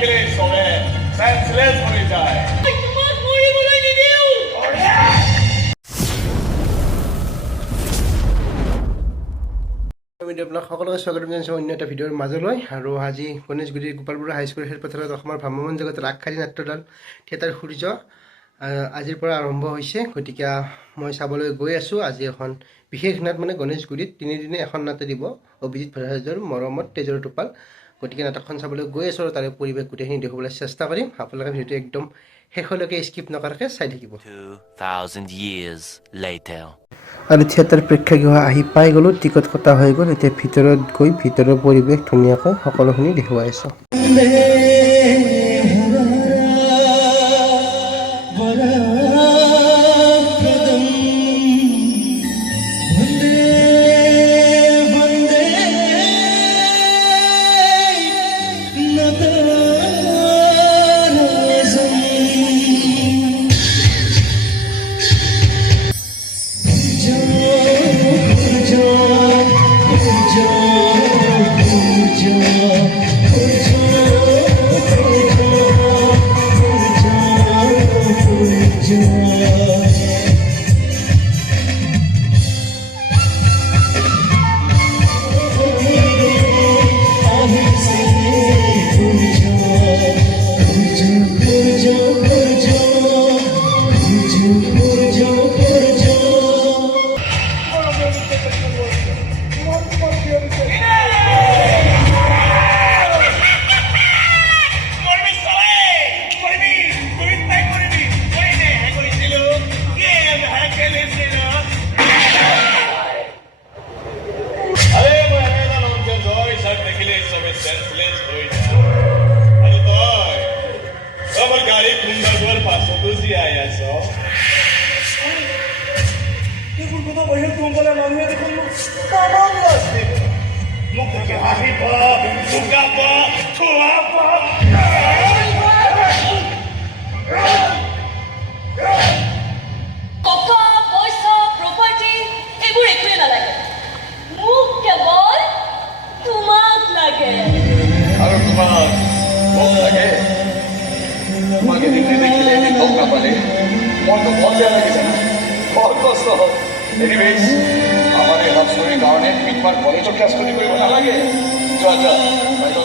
দেখিলে চবে সেন্সলেস হৈ যায়। তোমাক মৰিবলৈ নিদিওঁ। আপোনাক সকলোকে স্বাগতম জনাইছোঁ অন্য এটা ভিডিঅ'ৰ মাজলৈ। আৰু আজি গণেশগুৰিৰ গোপালপুৰ হাইস্কুল খেলপথাৰত অসমৰ ভ্ৰাম্যমাণ জগতৰ আগশাৰী নাট্যদল থিয়েটাৰ সূৰ্য আজিৰ পৰা আৰম্ভ হৈছে। গতিকে মই চাবলৈ গৈ আছোঁ। আজি এখন বিশেষ নাট, মানে গণেশগুৰিত তিনিদিনে এখন নাটে দিব, অভিজিৎ ভট্টাচাৰ্যৰ মৰমত তেজৰ টোপাল। গতিকে নাটকখন চাবলৈ গৈ আছোঁ আৰু তাৰে পৰিৱেশ গোটেইখিনি দেখুৱাবলৈ চেষ্টা কৰিম। আপোনালোকে ভিডিঅ'টো একদম শেষলৈকে স্কিপ নকৰাকৈ চাই থাকিব। 2000 years later. আৰু থিয়েটাৰ প্ৰেক্ষাগৃহ আহি পাই গ'লোঁ। টিকট কটা হৈ গ'ল। এতিয়া ভিতৰত গৈ ভিতৰৰ পৰিৱেশ ধুনীয়াকৈ সকলোখিনি দেখুৱাই আছোঁ। Anyways, our love story garnet meet college of class kuni koi bana lage. Acha, bhai to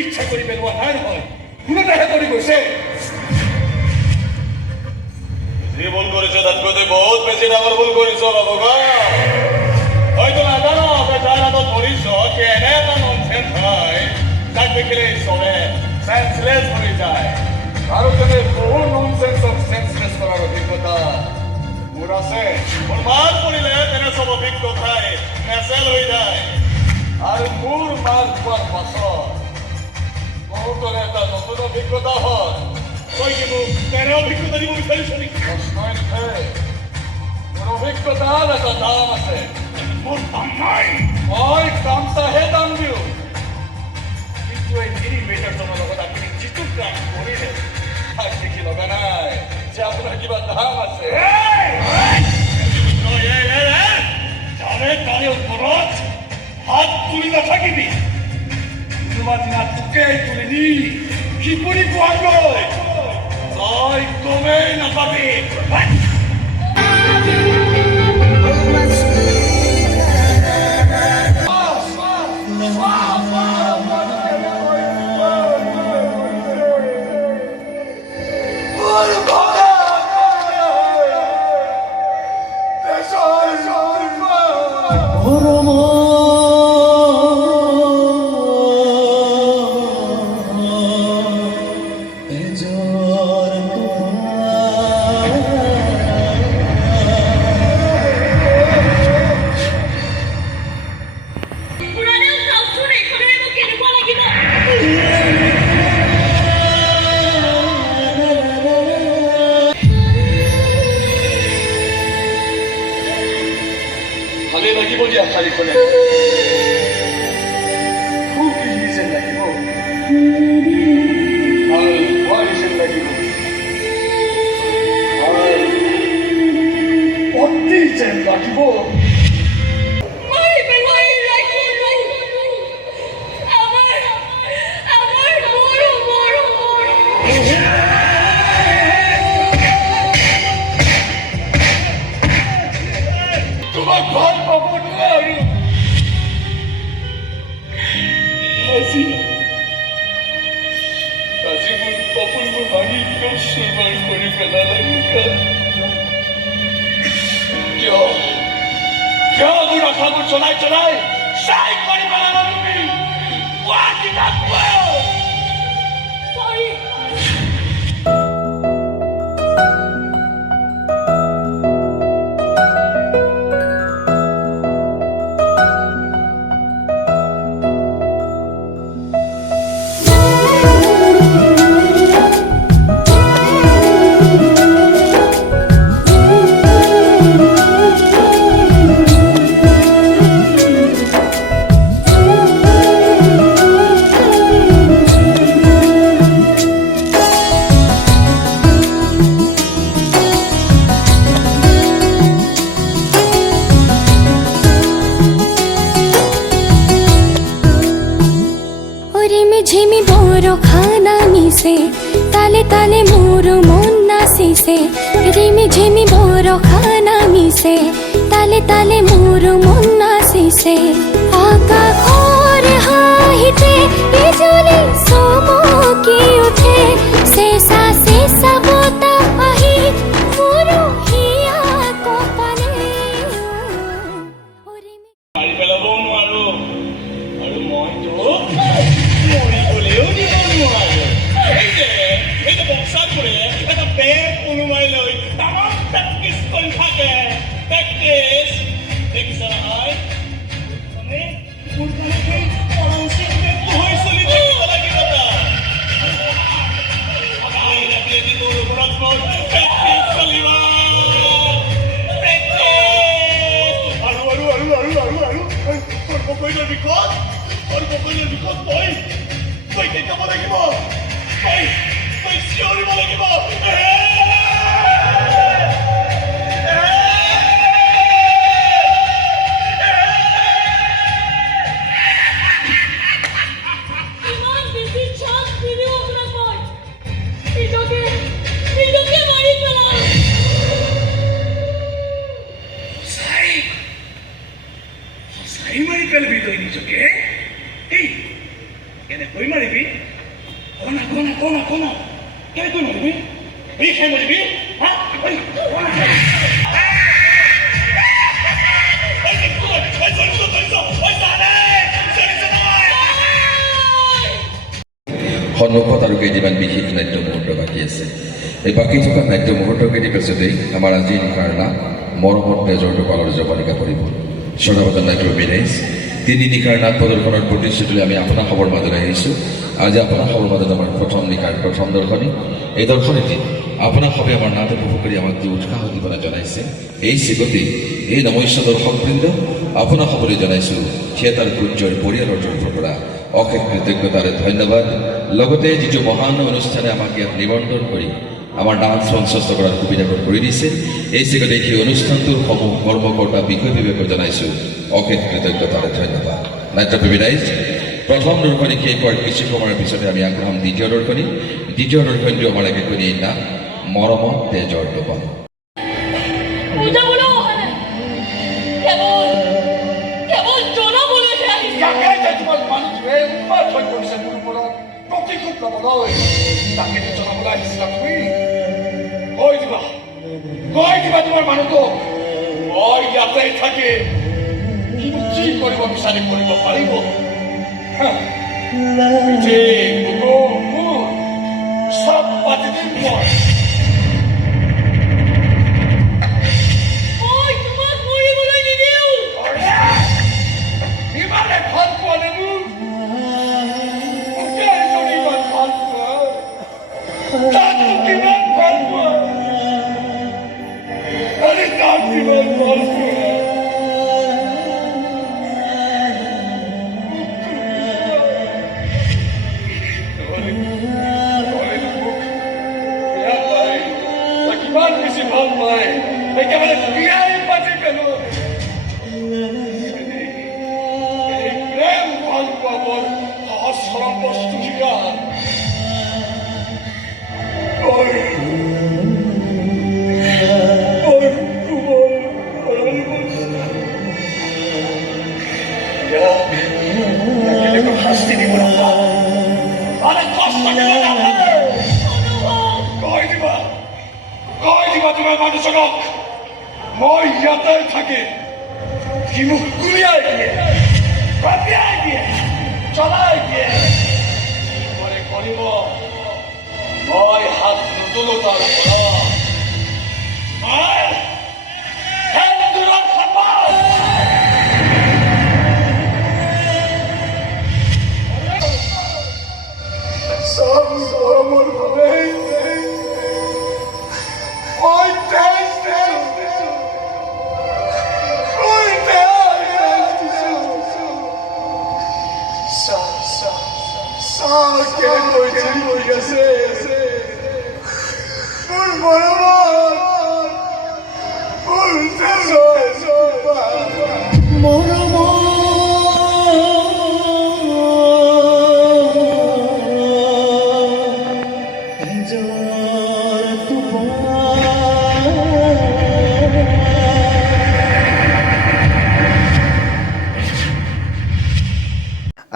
ইচ্ছা কৰি পেলোৱা নাই নহয়, কোনোটাহে কৰি গৈছে। যি ভুল কৰিছ তাতকৈ বহুত বেছি ডাঙৰ ভুল কৰিছ বাবুগা। হয়তো নাজানো বেচাৰাত পৰিছ কেনে এটা ননচেন্স হয়, তাক দেখিলে চবে সেন্সলেছ হৈ যায়। আৰু তেনে বহু ননচেন্সক সেন্সলেছ কৰাৰ অভিজ্ঞতা মোৰ আছে। মোৰ মাৰ পৰিলে তেনে চব অভিজ্ঞতাই নেচেল হৈ যায়। আৰু মোৰ মাৰ পোৱাৰ পাছত বহুতৰে এটা নতুন অভিজ্ঞতা হয়। তই কি মোক তেনে অভিজ্ঞতা দিব বিচাৰিছ নেকি? প্ৰশ্নই নুঠে। মোৰ অভিজ্ঞতাৰ এটা দাম আছে। মোৰ দাম নাই। মই দামটাহে দাম দিওঁ। কিন্তু এই মিনিমেটাৰজনৰ লগত আপুনি যিটো কাম কৰিলে তাক দেখি লগা নাই যে আপোনাৰ কিবা দাম আছে। তাৰে ওপৰত হাত তুলি নাথাকিবি। কোনোবা দিনা তোকে তুলি নি শিপুৰি পোৱালৈ তই গমেই নাপাবি। ভালেই লাগিব দিয়া শাৰীখনে খুব পিন্ধি যেন লাগিব ভাল বোৱাৰী যেন লাগিব ভাল পত্নী যেন লাগিব তোমাক ভাল পাব নোৱাৰো আজি মোৰ সপোনবোৰ ভাঙি চুৰমাৰ কৰি পেলালা কিয় মোৰ আশাবোৰ চলাই চলাই চাই কৰি পেলালা তুমি কোৱা কিতাপ কোৱা ঝিমি বড় খানা মিশে তালে তালে মোৰ মন নাচিছে ৰিমি ঝিমি বড় খানা মিশে তালে তালে মোৰ মন নাচিছে আকাশৰ হাঁহিতে বিজুলী চমকি উঠে চেঁচা চেঁচা বতাহ আহি মোৰ হিয়া কপালে মাৰি পেলাব নোৱাৰো আৰু মইতো মৰি গলেও দিব নোৱাৰো এইটো বক্সাৰ কৰে এটা বেগ ওলোমাই লৈ ডাঙৰ প্ৰেক্টিচ কৰি থাকে প্ৰেক্টিচ দেখিছা নহয় মোৰ কাৰণে পৰঞ্চিতে হৈ চলি থাকিব লাগিব সদায় ৰাতি ৰাতি মোৰ ওপৰত মোৰ প্ৰেক্টিচ চলিব সৰ্বকৈলৰ বিষত তই দেখাব লাগিব তই চিঞৰিব লাগিব ইমান বেছি চান্স দিলেও আপোনাৰ মই নিজকে মাৰি পেলাম সঁচাই মাৰি পেলাবি তই নিজকে কেনেকৈ মাৰিবি কনা কনা কনা কনা কেনেকৈ মাৰিবি এই খাই মাৰিবি সন্মুখত আৰু কেইটামান বিশেষ নাট্য মুহূৰ্ত বাকী আছে এই বাকী থকা নাট্য মুহূৰ্তকেইটিৰ পিছতেই আমাৰ আজিৰ নিশাৰ নাম মৰমৰ তেজৰ টোপালৰ জপালিকা পৰিব শ্ৰদ্ধাভাজন নাট্য বিৰাইজ তিনি নিশাৰ নাট প্ৰদৰ্শনৰ প্ৰতিশ্ৰুতি আমি আপোনাৰ খবৰ মাজলৈ আহিছোঁ আজি আপোনাৰ খবৰ মাজত আমাৰ প্ৰথম নিশাৰ প্ৰথম দৰ্শনী এই দৰ্শনীতে আপোনাক সবে আমাৰ নাট উপভোগ কৰি আমাক যি উৎসাহ দিবলৈ জনাইছে এই চিগতেই এই নমস্য দৰ্শকবৃন্দ আপোনাক সবলৈ জনাইছোঁ থিয়েটাৰ সূৰ্যৰ পৰিয়ালৰ তৰফৰ পৰা অশেষ কৃতজ্ঞতাৰে ধন্যবাদ লগতে যিটো মহান অনুষ্ঠানে আমাক ইয়াত নিমন্ত্ৰণ কৰি আমাৰ ডান্স মঞ্চস্থ কৰাৰ সুবিধা কৰি দিছে এই চিগতে সেই অনুষ্ঠানটোৰ সমূহ কৰ্মকৰ্তা বিষয় বিবেকক জনাইছোঁ অশেষ কৃতজ্ঞতাৰে ধন্যবাদ নাট্য বিৰাইজ প্ৰথম দৰ্শনী শেষ হোৱাৰ কিছু সময়ৰ পিছতে আমি আগবঢ়াম দ্বিতীয় দৰ্শনীটো আমাৰ একেখনি নাম মৰমত তেজৰ টোপাল বুজাবলৈ অহা নাই কেৱল জনাবলৈহে আহিছে তোমাক মানুহটোৱে উৎপাত হৈ পৰিছে মোৰ ওপৰত প্ৰতিশোধ ল'বলৈ তাকে জনাবলৈ আহিছিলা তুমি কৈ দিবা তোমাৰ মানুহটো মই ইয়াতে থাকি কিন্তু যি কৰিব বিচাৰি কৰিব পাৰিব সব পাতি দিম মই তোমাক মৰিবলৈ নিদিওঁ ইমানে ভাল পোৱা নে মোক ইমান ভাল পোৱা তাত কিমান ভাল পোৱা তাক কিমান ভাল পোৱা দৰ্শকক মই ইয়াতে থাকি সি মোক গুলিয়াই দিয়ে, বাপিয়াই দিয়ে, চলাই দিয়ে। কি কৰিব মই হাত নুতুলো তাৰ পৰা।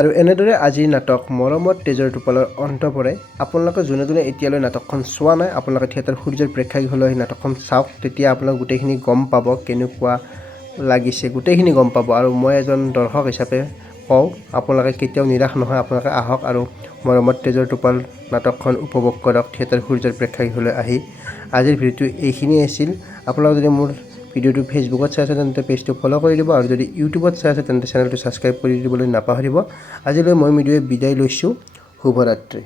আৰু এনেদৰে আজিৰ নাটক মৰমত তেজৰ টোপালৰ অন্ত পৰে। আপোনালোকে যোনে যোনে এতিয়ালৈ নাটকখন চোৱা নাই, আপোনালোকে থিয়েটাৰ সূৰ্যৰ প্ৰেক্ষাগৃহলৈ আহি নাটকখন চাওক, তেতিয়া আপোনালোকে গোটেইখিনি গম পাব কেনেকুৱা লাগিছে, গোটেইখিনি গম পাব। আৰু মই এজন দৰ্শক হিচাপে কওঁ, আপোনালোকে কেতিয়াও নিৰাশ নহয়, আপোনালোকে আহক আৰু মৰমত তেজৰ টোপাল নাটকখন উপভোগ কৰক থিয়েটাৰ সূৰ্যৰ প্ৰেক্ষাগৃহলৈ আহি। আজিৰ ভিডিঅ'টো এইখিনিয়ে আছিল। আপোনালোকে যদি মোৰ ভিডিঅ'টো ফেচবুকত চাই আছে তেন্তে পেজটো ফ'ল' কৰি দিব, আৰু যদি ইউটিউবত চাই আছে তেন্তে চেনেলটো ছাবস্ক্ৰাইব কৰি দিবলৈ নাপাহৰিব। আজিলৈ মই ভিডিঅ'য়ে বিদায় লৈছোঁ। শুভৰাত্ৰি।